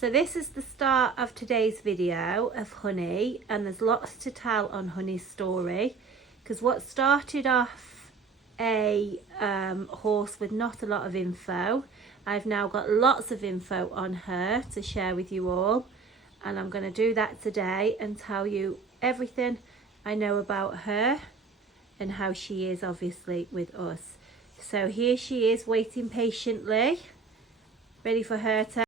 So this is the start of today's video of Honey, and there's lots to tell on Honey's story, because what started off a horse with not a lot of info, I've now got lots of info on her to share with you all, and I'm going to do that today and tell you everything I know about her and how she is obviously with us. So here she is waiting patiently, ready for her to...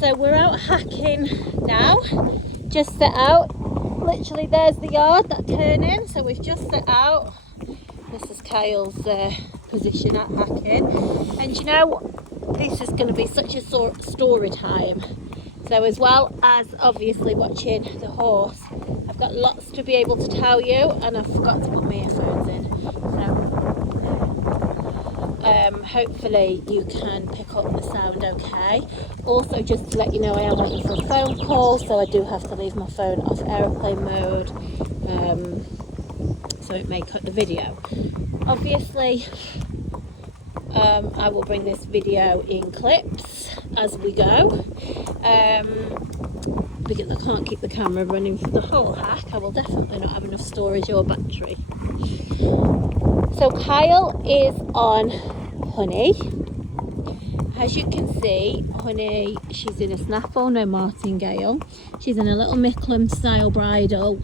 So we're out hacking now, just set out, literally there's the yard, that turn in, so we've just set out. This is Kyle's position at hacking, and you know, this is going to be such a story time. So as well as obviously watching the horse, I've got lots to be able to tell you, and I've forgot to put my earphones in, so hopefully you can pick up the sound okay. Also, just to let you know, I am waiting for a phone call, so I do have to leave my phone off airplane mode, so it may cut the video. Obviously, I will bring this video in clips as we go, because I can't keep the camera running for the whole hack. I will definitely not have enough storage or battery. So Kyle is on Honey. As you can see, Honey, she's in a snaffle, no martingale. She's in a little Micklem style bridle.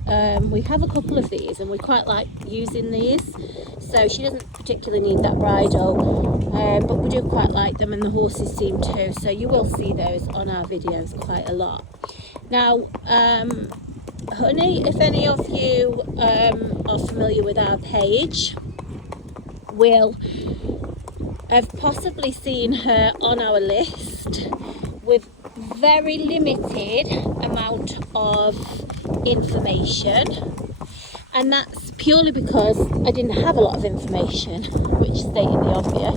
We have a couple of these and we quite like using these. So she doesn't particularly need that bridle, but we do quite like them, and the horses seem to. So you will see those on our videos quite a lot. Now, Honey, if any of you are familiar with our page, will have possibly seen her on our list with very limited amount of information, and that's purely because I didn't have a lot of information, which stating the obvious.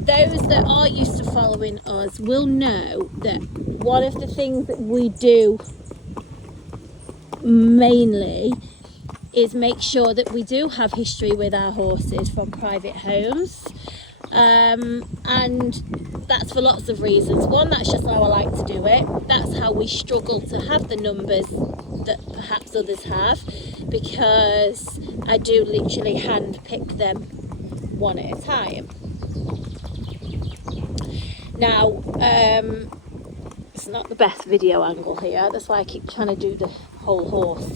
Those that are used to following us will know that one of the things that we do mainly is make sure that we do have history with our horses from private homes, and that's for lots of reasons. One, that's just how I like to do it. That's how we struggle to have the numbers that perhaps others have, because I do literally hand pick them one at a time. Now, it's not the best video angle here, that's why I keep trying to do the whole horse.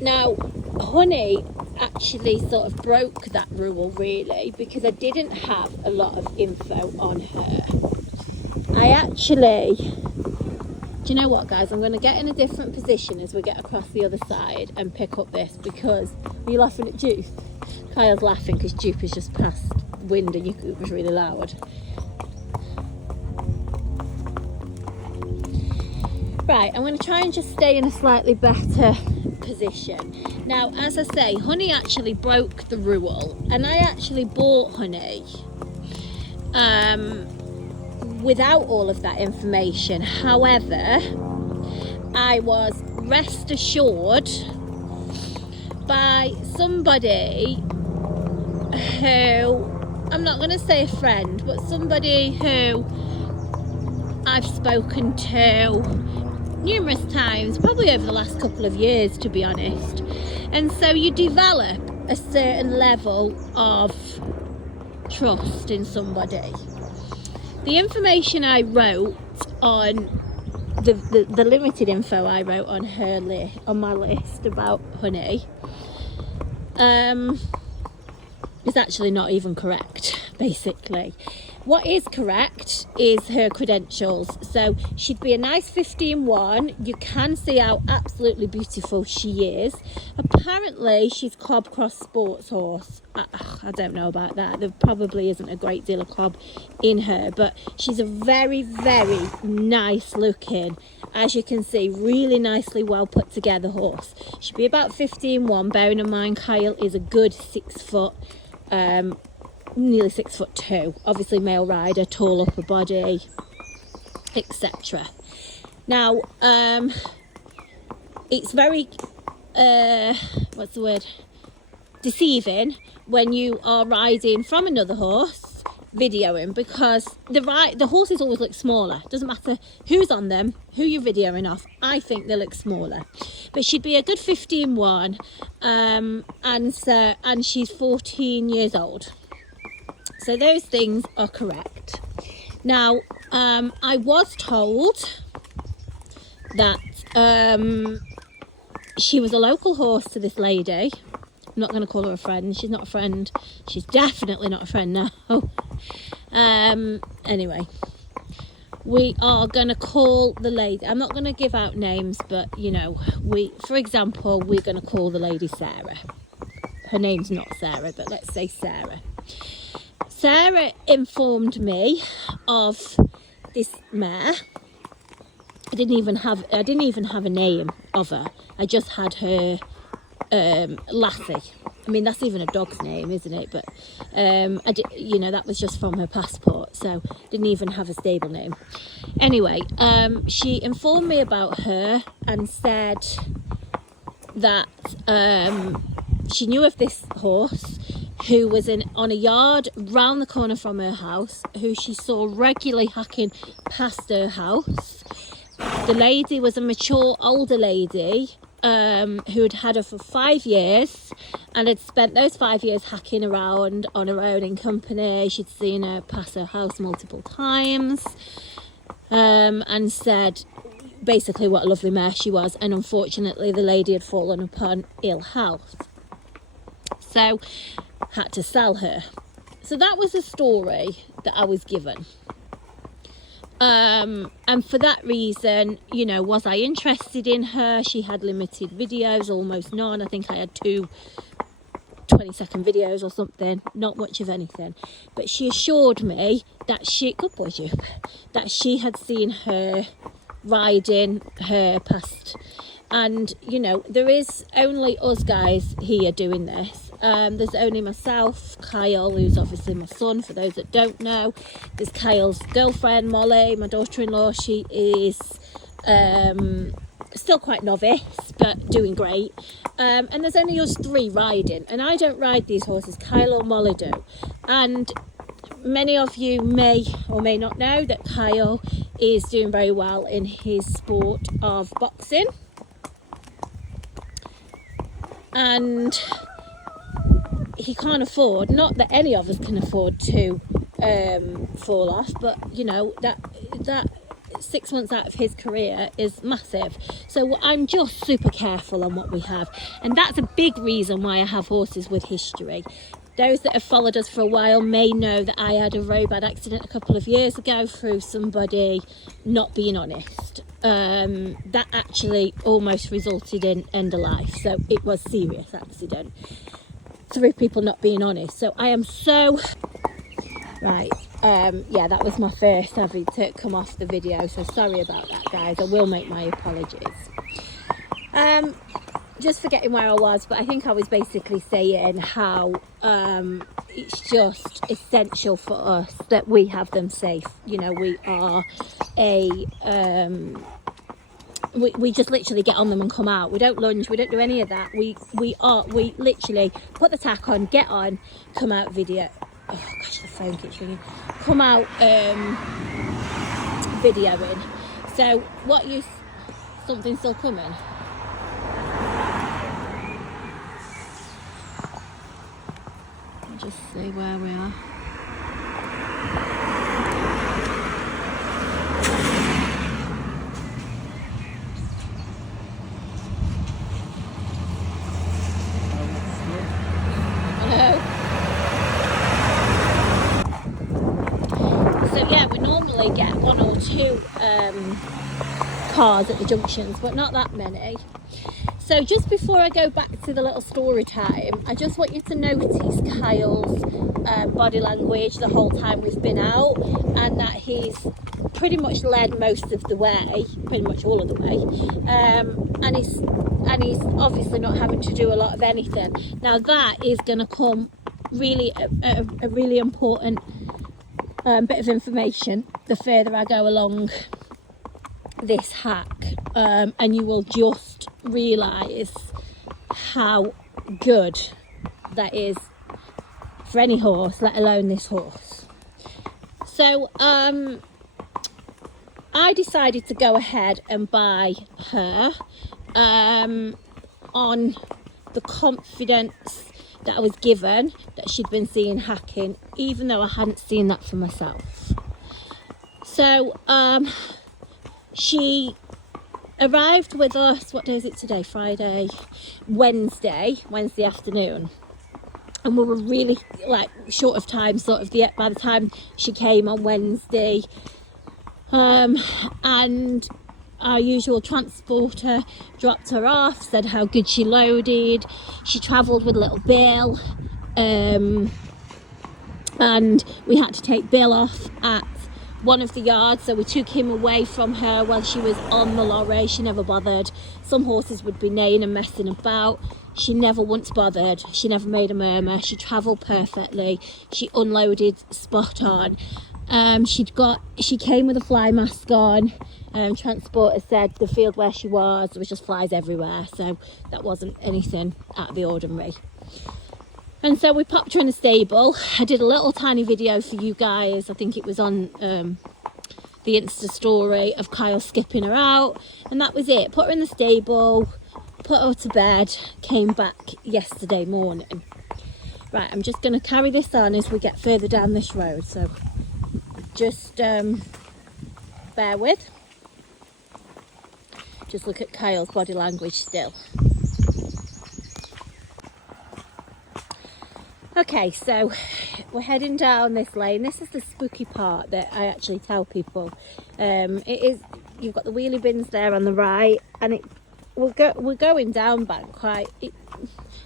Now, Honey actually sort of broke that rule, really, because I didn't have a lot of info on her. I actually, do you know what, guys, I'm going to get in a different position as we get across the other side and pick up this, because, are you laughing at Jupe? Kyle's laughing because Jupe has just passed wind and it was really loud. Right, I'm going to try and just stay in a slightly better position. Now, as I say, Honey actually broke the rule, and I actually bought Honey without all of that information. However, I was rest assured by somebody who, I'm not going to say a friend, but somebody who I've spoken to numerous times, probably over the last couple of years, to be honest. And so you develop a certain level of trust in somebody. The information I wrote on the limited info I wrote on her on my list about Honey is actually not even correct, basically. What is correct is her credentials. So she'd be a nice 15-1. You can see how absolutely beautiful she is. Apparently she's Cobb Cross Sports horse. I don't know about that. There probably isn't a great deal of Cobb in her, but she's a very, very nice looking, as you can see, really nicely well put together horse. She'd be about 15-1, bearing in mind Kyle is a good 6 foot, nearly 6'2", obviously male rider, tall upper body, etc. Now, it's very, what's the word, deceiving when you are riding from another horse, videoing, because the horses always look smaller. Doesn't matter who's on them, who you're videoing off, I think they look smaller. But she'd be a good 15-1, and she's 14 years old. So those things are correct. Now, I was told that she was a local horse to this lady. I'm not going to call her a friend. She's not a friend. She's definitely not a friend now. Anyway, we are going to call the lady. I'm not going to give out names, but, you know, for example, we're going to call the lady Sarah. Her name's not Sarah, but let's say Sarah. Sarah informed me of this mare. I didn't even have a name of her. I just had her Lassie. I mean, that's even a dog's name, isn't it? But that was just from her passport, so didn't even have a stable name. Anyway, she informed me about her and said that she knew of this horse who was on a yard round the corner from her house, who she saw regularly hacking past her house. The lady was a mature older lady who had had her for 5 years and had spent those 5 years hacking around on her own in company. She'd seen her pass her house multiple times, and said basically what a lovely mare she was, and unfortunately the lady had fallen upon ill health, so had to sell her. So that was the story that I was given. And for that reason, you know, was I interested in her? She had limited videos, almost none. I think I had 2 20-second videos or something, not much of anything. But she assured me that that she had seen her riding her past. And, you know, there is only us guys here doing this. There's only myself, Kyle, who's obviously my son, for those that don't know. There's Kyle's girlfriend, Molly, my daughter-in-law. She is still quite novice, but doing great. And there's only us 3 riding. And I don't ride these horses, Kyle or Molly do. And many of you may or may not know that Kyle is doing very well in his sport of boxing. And he can't afford, not that any of us can afford to fall off, but you know, that 6 months out of his career is massive. So I'm just super careful on what we have, and that's a big reason why I have horses with history. Those that have followed us for a while may know that I had a very bad accident a couple of years ago through somebody not being honest. That actually almost resulted in end of life, so it was serious accident through people not being honest. So I am so right. Yeah, that was my first having to come off the video, so sorry about that, guys. I will make my apologies. Just forgetting where I was, but I think I was basically saying how it's just essential for us that we have them safe. You know, we are we just literally get on them and come out. We don't lunge, we don't do any of that. We literally put the tack on, get on, come out video. Oh gosh, the phone keeps ringing. Come out videoing. So what you, something still coming? I'll just see where we are. Get 1 or 2 cars at the junctions, but not that many. So just before I go back to the little story time, I just want you to notice Kyle's body language the whole time we've been out, and that he's pretty much led most of the way, pretty much all of the way, and he's obviously not having to do a lot of anything. Now that is going to come really a really important bit of information the further I go along this hack, and you will just realise how good that is for any horse, let alone this horse. So I decided to go ahead and buy her on the confidence that I was given that she'd been seeing hacking, even though I hadn't seen that for myself. So she arrived with us, what day is it today? Friday, Wednesday afternoon, and we were really like short of time sort of by the time she came on Wednesday, and our usual transporter dropped her off, said how good she loaded. She travelled with little Bill, and we had to take Bill off at one of the yards, so we took him away from her while she was on the lorry. She never bothered. Some horses would be neighing and messing about. She never once bothered. She never made a murmur. She travelled perfectly. She unloaded spot on. She came with a fly mask on. Transporter said the field where she was, there was just flies everywhere, so that wasn't anything out of the ordinary. And so we popped her in a stable. I did a little tiny video for you guys. I think it was on the Insta story of Kyle skipping her out, and that was it. Put her in the stable, put her to bed, came back yesterday morning. Right, I'm just going to carry this on as we get further down this road, so just bear with. Just look at Kyle's body language still. Okay, so we're heading down this lane. This is the spooky part that I actually tell people. You've got the wheelie bins there on the right, and we're going down back quite,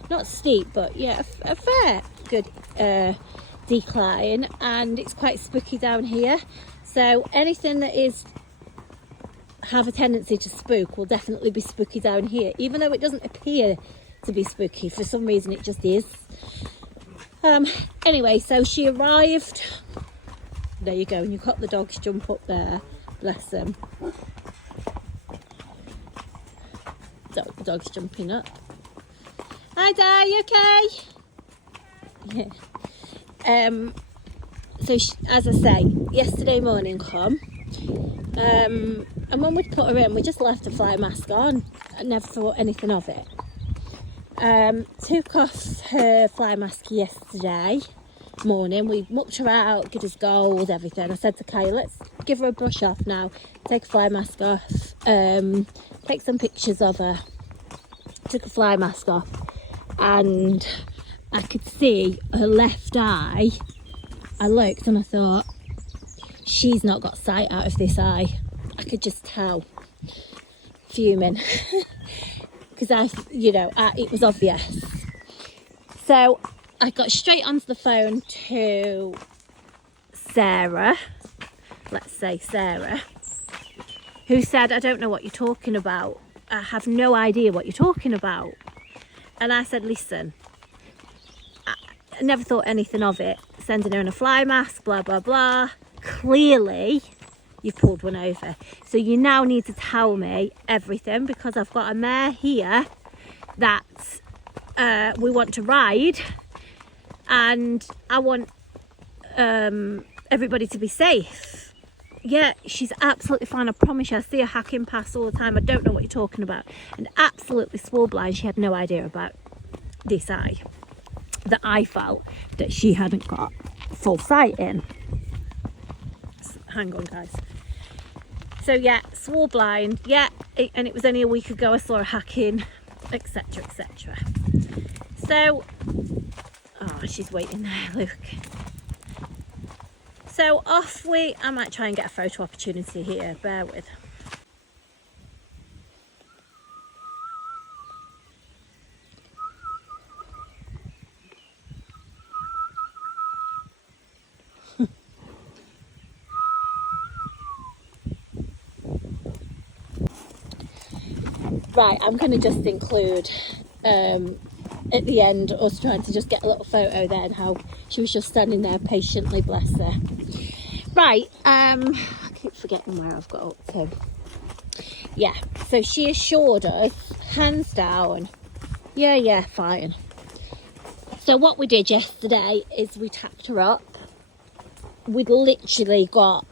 not steep, but yeah, a fair good decline, and it's quite spooky down here. So anything that have a tendency to spook will definitely be spooky down here, even though it doesn't appear to be spooky. For some reason it just is. Anyway, so she arrived. There you go, and you've got the dogs jump up there, bless them. The dog's jumping up. Hi Di, you okay? Yeah. So as I say, yesterday morning come, and when we'd put her in, we just left a fly mask on. I never thought anything of it. Took off her fly mask yesterday, morning. We mucked her out, good as gold, everything. I said to Kyle, let's give her a brush off now, take a fly mask off, take some pictures of her. Took a fly mask off, and I could see her left eye. I looked and I thought, she's not got sight out of this eye. I could just tell. Fuming. Because it was obvious. So I got straight onto the phone to Sarah, let's say Sarah, who said, I don't know what you're talking about. I have no idea what you're talking about. And I said, listen, I never thought anything of it. Sending her in a fly mask, blah, blah, blah. Clearly, you've pulled one over. So you now need to tell me everything, because I've got a mare here that we want to ride, and I want everybody to be safe. Yeah, she's absolutely fine, I promise you. I see her hacking past all the time. I don't know what you're talking about. And absolutely swore blind she had no idea about this eye, that I felt that she hadn't got full sight in. Hang on, guys. So yeah, swore blind. Yeah, and it was only a week ago I saw her hacking, etc, etc. So, oh, she's waiting there, look. So off I might try and get a photo opportunity here, bear with. Right, I'm going to just include at the end us trying to just get a little photo there, and how she was just standing there patiently, bless her. Right, I keep forgetting where I've got up to. Yeah, so she assured us, hands down, yeah, fine. So what we did yesterday is we tacked her up. We'd literally got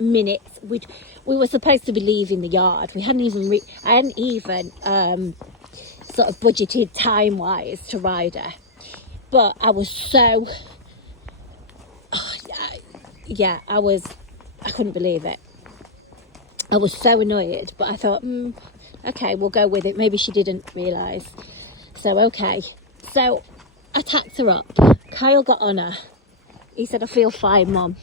minutes. We were supposed to be leaving the yard. We hadn't even I hadn't even sort of budgeted time wise to ride her, but I was so I couldn't believe it. I was so annoyed, but I thought, okay, we'll go with it. Maybe she didn't realise. So okay, so I tacked her up. Kyle got on her. He said, I feel fine, Mum,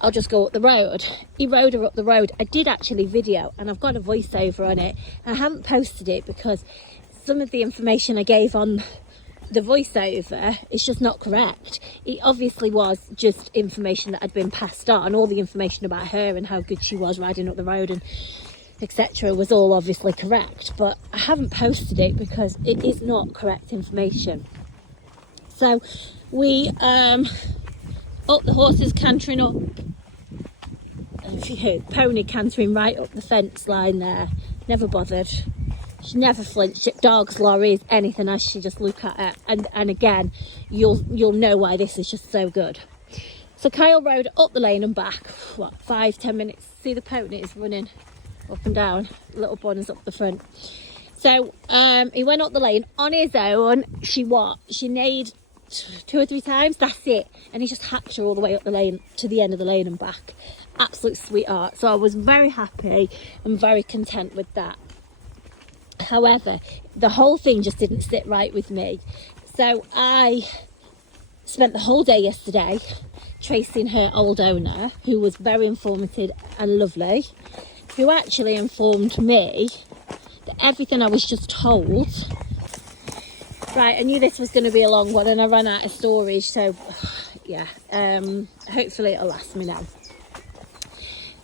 I'll just go up the road. He rode her up the road. I did actually video, and I've got a voiceover on it. I haven't posted it because some of the information I gave on the voiceover is just not correct. It obviously was just information that had been passed on. All the information about her and how good she was riding up the road and etc. was all obviously correct, but I haven't posted it because it is not correct information. So we up the horses cantering up, pony cantering right up the fence line there, never bothered. She never flinched at dogs, lorries, anything, as she just look at it. And again, you'll know why this is just so good. So Kyle rode up the lane and back, 5-10 minutes. See the ponies running up and down, little buns up the front. So he went up the lane on his own. She neighed 2 or 3 times, that's it. And he just hacked her all the way up the lane to the end of the lane and back. Absolute sweetheart. So I was very happy and very content with that. However, the whole thing just didn't sit right with me. So I spent the whole day yesterday tracing her old owner, who was very informative and lovely, who actually informed me that everything I was just told. Right, I knew this was going to be a long one, and I ran out of storage, so yeah, hopefully it'll last me now.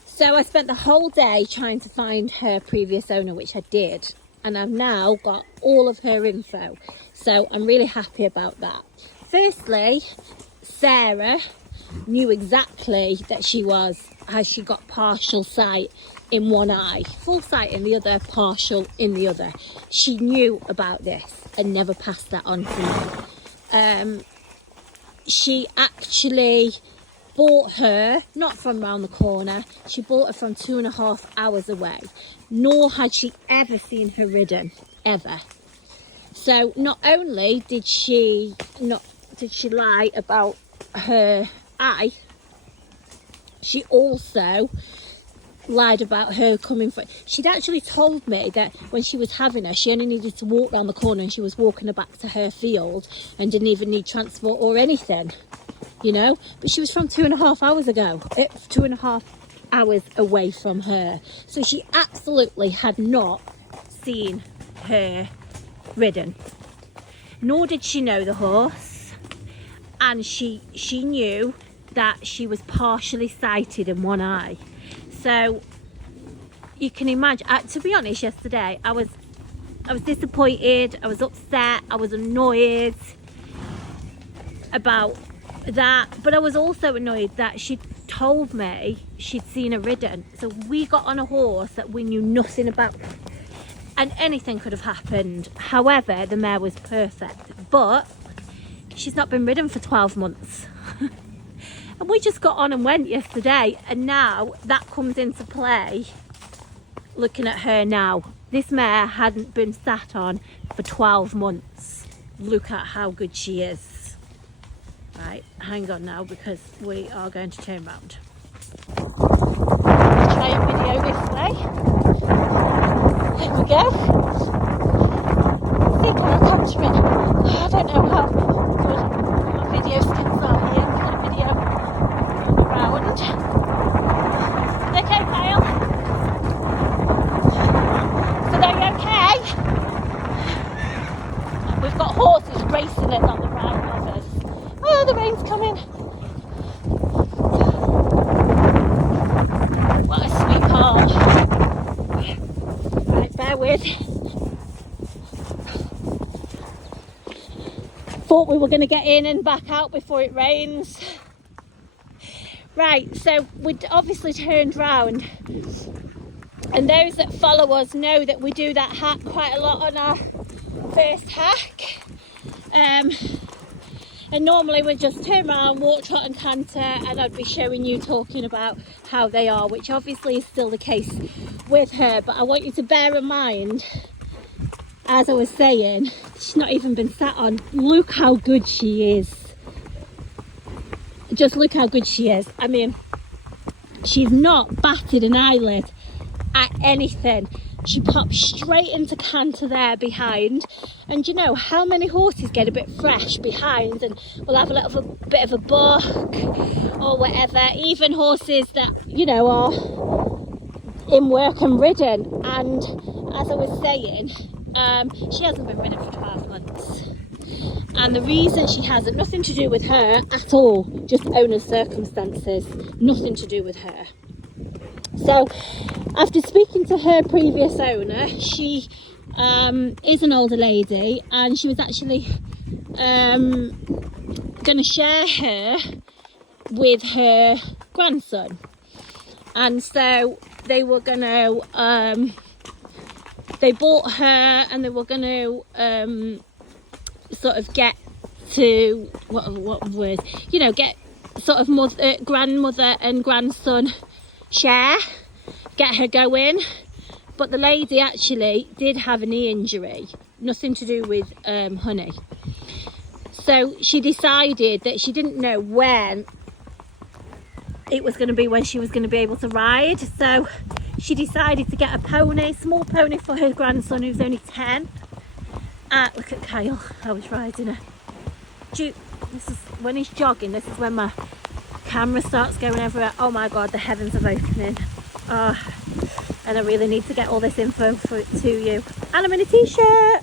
So I spent the whole day trying to find her previous owner, which I did. And I've now got all of her info. So I'm really happy about that. Firstly, Sarah knew exactly that she got partial sight in one eye, full sight in the other, partial in the other. She knew about this and never passed that on to me. She actually bought her, not from round the corner, she bought her from 2.5 hours away. Nor had she ever seen her ridden, ever. So not only did she lie about her eye, she also lied about her coming for. She'd actually told me that when she was having her, she only needed to walk round the corner and she was walking her back to her field and didn't even need transport or anything, you know. But she was from 2.5 hours ago, 2.5 hours away from her, so she absolutely had not seen her ridden, nor did she know the horse, and she knew that she was partially sighted in one eye. So you can imagine, to be honest, yesterday I was disappointed, I was upset, I was annoyed about that, but I was also annoyed that she told me she'd seen her ridden. So we got on a horse that we knew nothing about, and anything could have happened. However, the mare was perfect, but she's not been ridden for 12 months. And we just got on and went yesterday, and now that comes into play. Looking at her now, this mare hadn't been sat on for 12 months. Look at how good she is. Right, hang on now, because we are going to turn round. Try a video this way. There we go. See, can I capture it? I don't know how good my video skills are here. We've got a video around. Okay, Kyle? So are you okay? We've got horses racing us on the right of us. Oh, the rain's coming. What a sweetheart. Right, bear with. Thought we were going to get in and back out before it rains. Right, so we'd obviously turned round, and those that follow us know that we do that hack quite a lot on our first hack. And normally we'd just turn around, walk, trot and canter, and I'd be showing you, talking about how they are, which obviously is still the case with her. But I want you to bear in mind, as I was saying, she's not even been sat on. Look how good she is. Just look how good she is. I mean, she's not batted an eyelid at anything. She pops straight into canter there behind, and you know how many horses get a bit fresh behind and will have a little bit of a buck or whatever, even horses that, you know, are in work and ridden. And as I was saying, she hasn't been ridden for 12 months, and the reason she hasn't, nothing to do with her at all, just owner's circumstances, nothing to do with her. So after speaking to her previous owner, she is an older lady, and she was actually going to share her with her grandson, and so they were going to they bought her, and they were going to sort of get to what words, you know, get sort of grandmother and grandson share, get her going. But the lady actually did have a knee injury, nothing to do with Honey. So she decided that she didn't know when it was going to be, when she was going to be able to ride. So she decided to get a pony, small pony, for her grandson, who's only 10. Look at Kyle, how he's riding her. This is when he's jogging. This is when my camera starts going everywhere. Oh my god, the heavens are opening. And I really need to get all this info to you. And I'm in a t-shirt.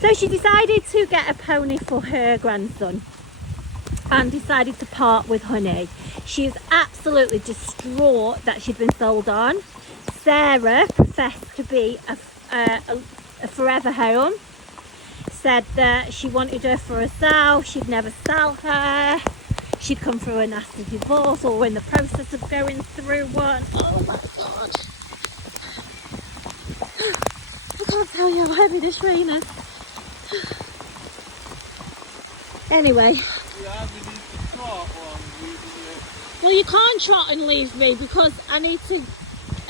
So she decided to get a pony for her grandson and decided to part with Honey. She's absolutely distraught that she'd been sold on. Sarah professed to be a forever home. Said that she wanted her for herself, she'd never sell her, she'd come through a nasty divorce or in the process of going through one. Oh my god, I can't tell you how heavy this rain is. Anyway, well, you can't trot and leave me because I need to,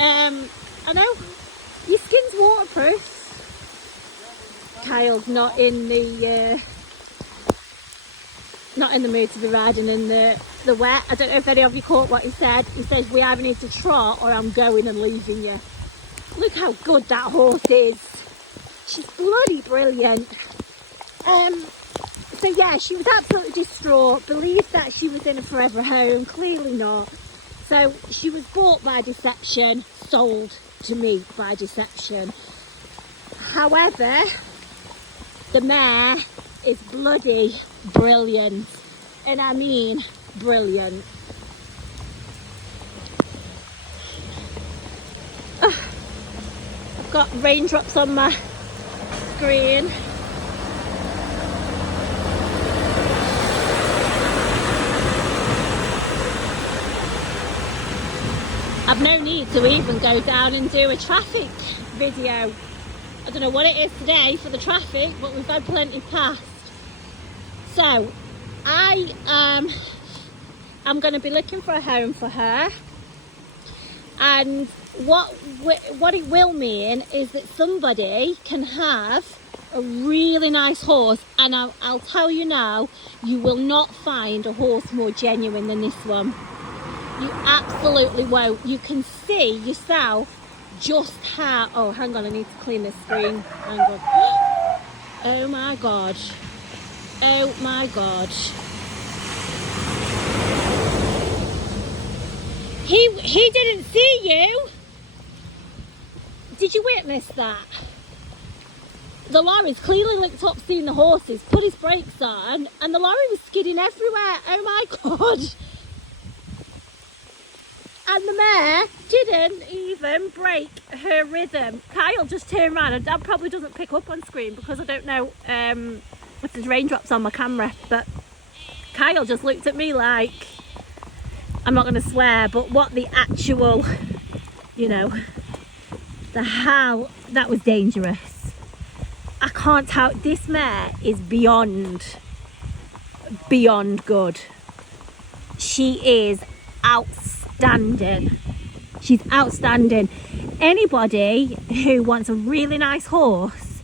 I know, your skin's waterproof. Kyle's not in the not in the mood to be riding in the wet. I don't know if any of you caught what he said. He says we either need to trot or I'm going and leaving you. Look how good that horse is. She's bloody brilliant. So yeah, she was absolutely distraught, believed that she was in a forever home, clearly not. So she was bought by deception, sold to me by deception. However, the mare is bloody brilliant, and I mean brilliant. I've got raindrops on my screen. I've no need to even go down and do a traffic video. I don't know what it is today for the traffic, but we've had plenty passed. So I'm going to be looking for a home for her, and what it will mean is that somebody can have a really nice horse, and I'll tell you now, you will not find a horse more genuine than this one. You absolutely won't. You can see yourself just how... Oh, hang on, I need to clean this screen. Hang on. Oh my God. Oh my God. He didn't see you. Did you witness that? The lorry's clearly looked up, seen the horses, put his brakes on, and the lorry was skidding everywhere. Oh my God. And the mare didn't even break her rhythm. Kyle just turned around, and Dad probably doesn't pick up on screen because I don't know if there's raindrops on my camera, but Kyle just looked at me like, I'm not going to swear, but what the actual, you know, how that was dangerous. I can't tell. This mare is beyond good. She is outstanding. She's outstanding. Anybody who wants a really nice horse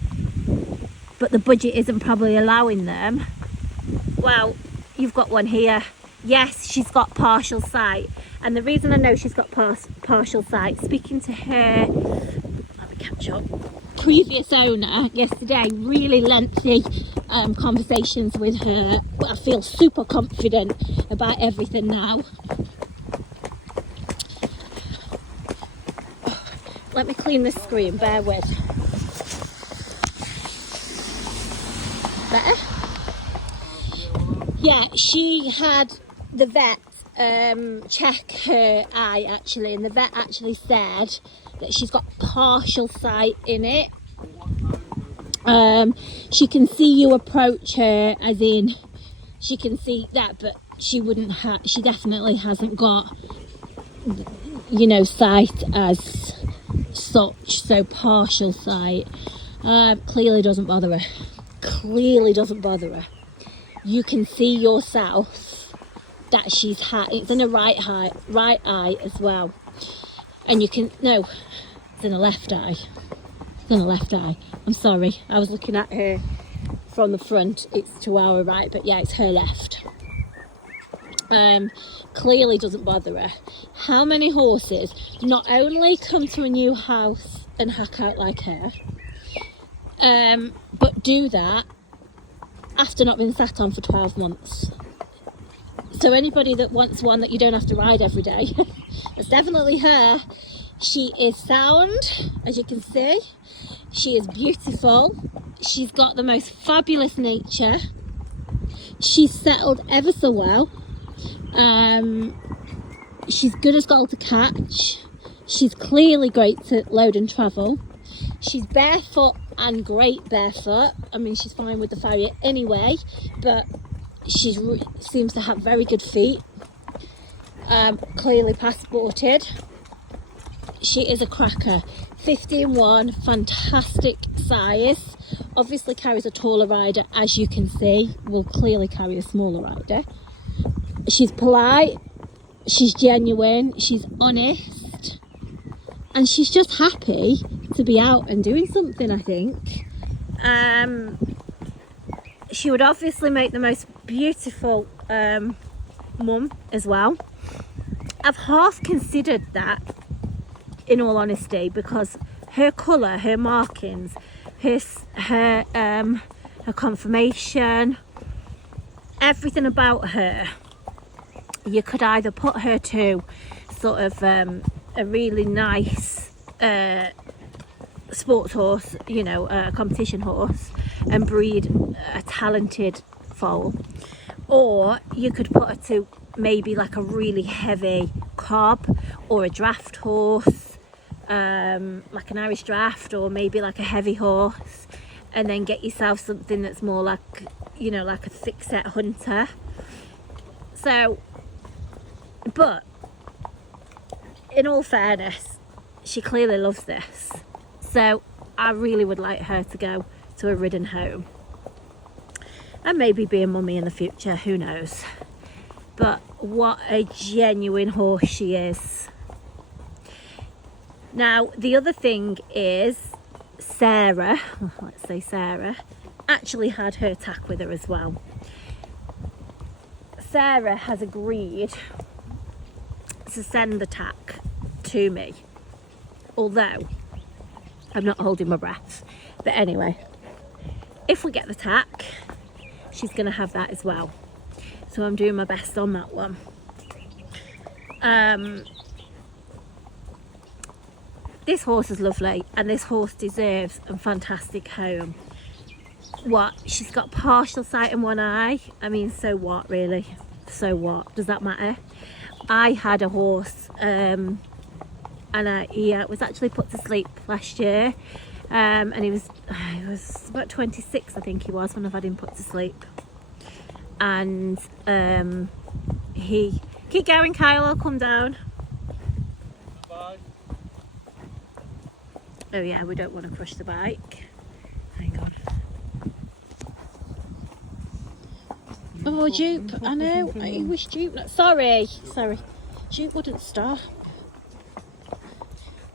but the budget isn't probably allowing them, well, you've got one here. Yes, she's got partial sight, and the reason I know she's got partial sight, speaking to her, let me catch up, previous owner yesterday, really lengthy conversations with her, but I feel super confident about everything now. Let me clean this screen, bear with. Better? Yeah, she had the vet check her eye actually, and the vet actually said that she's got partial sight in it. She can see you approach her, as in she can see that, but she definitely hasn't got, you know, sight as such, so partial sight. Clearly doesn't bother her. Clearly doesn't bother her. You can see yourself that she's had, it's in her right eye as well, and you can, no, it's in her left eye. It's in her left eye. I'm sorry, I was looking at her from the front. It's to our right, but yeah, it's her left. Clearly doesn't bother her. How many horses not only come to a new house and hack out like her, but do that after not being sat on for 12 months. So anybody that wants one that you don't have to ride every day, it's definitely her. She is sound, as you can see. She is beautiful. She's got the most fabulous nature. She's settled ever so well. She's good as gold to catch. She's clearly great to load and travel. She's barefoot and great barefoot. I mean, she's fine with the farrier anyway, but she seems to have very good feet. Clearly passported. She is a cracker. 15-1, fantastic size. Obviously carries a taller rider, as you can see. Will clearly carry a smaller rider. She's polite, she's genuine, she's honest, and she's just happy to be out and doing something, I think. She would obviously make the most beautiful mum as well. I've half considered that, in all honesty, because her colour, her markings, her conformation, everything about her, you could either put her to sort of a really nice sports horse, you know, a competition horse, and breed a talented foal, or you could put her to maybe like a really heavy cob or a draft horse, like an Irish draft, or maybe like a heavy horse, and then get yourself something that's more like, you know, like a thick set hunter. So, but in all fairness, she clearly loves this, so I really would like her to go to a ridden home and maybe be a mummy in the future, who knows. But what a genuine horse she is. Now, the other thing is Sarah, let's say Sarah, actually had her tack with her as well. Sarah has agreed to send the tack to me, although I'm not holding my breath. But anyway, if we get the tack, she's going to have that as well. So I'm doing my best on that one. This horse is lovely, and this horse deserves a fantastic home. What? She's got partial sight in one eye. I mean, so what, really? So what? Does that matter? I had a horse, and he was actually put to sleep last year, and he was about 26, I think he was, when I've had him put to sleep. And he, keep going, Kyle, I'll come down. Bye. Oh yeah, we don't want to crush the bike. Hang on. Oh, Jupe, I know. I wish Jupe. Sorry. Jupe wouldn't stop.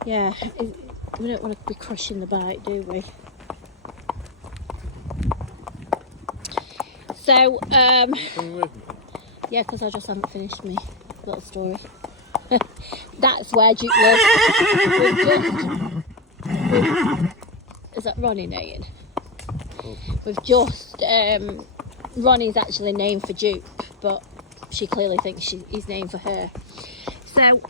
Yeah, we don't want to be crushing the bike, do we? So, yeah, because I just haven't finished my little story. That's where Jupe lives. Is that Ronnie name? We've just, Ronnie's actually named for Duke, but she clearly thinks he's named for her. So,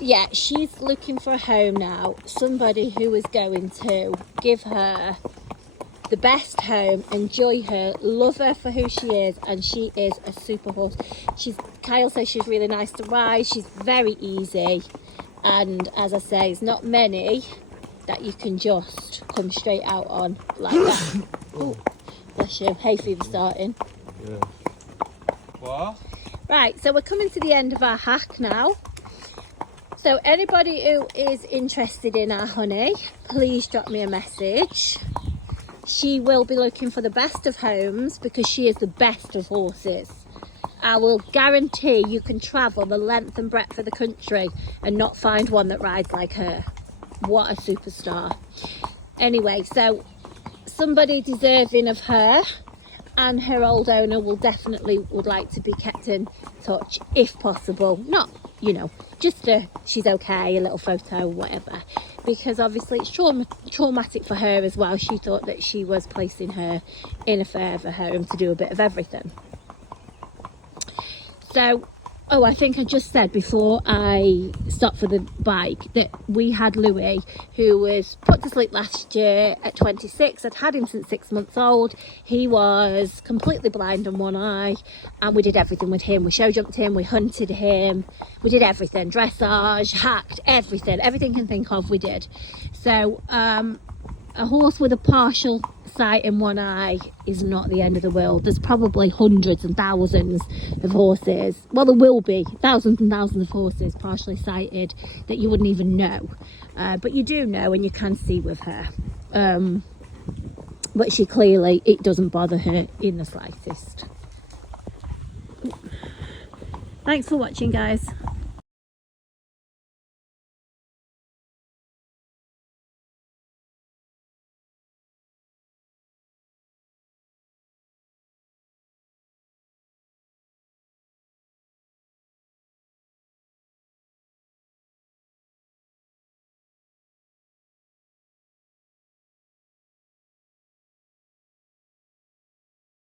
yeah, she's looking for a home now. Somebody who is going to give her the best home, enjoy her, love her for who she is, and she is a super horse. Kyle says she's really nice to ride. She's very easy, and as I say, it's not many that you can just come straight out on like that. Oh, bless you. Hay fever starting. Yeah. What? Right, so we're coming to the end of our hack now. So anybody who is interested in our honey, please drop me a message. She will be looking for the best of homes because she is the best of horses. I will guarantee you can travel the length and breadth of the country and not find one that rides like her. What a superstar. Anyway, so somebody deserving of her and her old owner would like to be kept in touch if possible. Not, you know, just she's okay, a little photo, whatever. Because obviously it's traumatic for her as well. She thought that she was placing her in a forever home to do a bit of everything. So, oh, I think I just said before I stopped for the bike that we had Louis, who was put to sleep last year at 26. I'd had him since 6 months old. He was completely blind in one eye, and we did everything with him. We show jumped him, we hunted him, we did everything, dressage, hacked, everything you can think of we did. So a horse with a partial sight in one eye is not the end of the world. There's probably hundreds and thousands of horses, well, there will be thousands and thousands of horses partially sighted that you wouldn't even know, but you do know, and you can see with her, but she clearly, it doesn't bother her in the slightest. Thanks for watching, guys.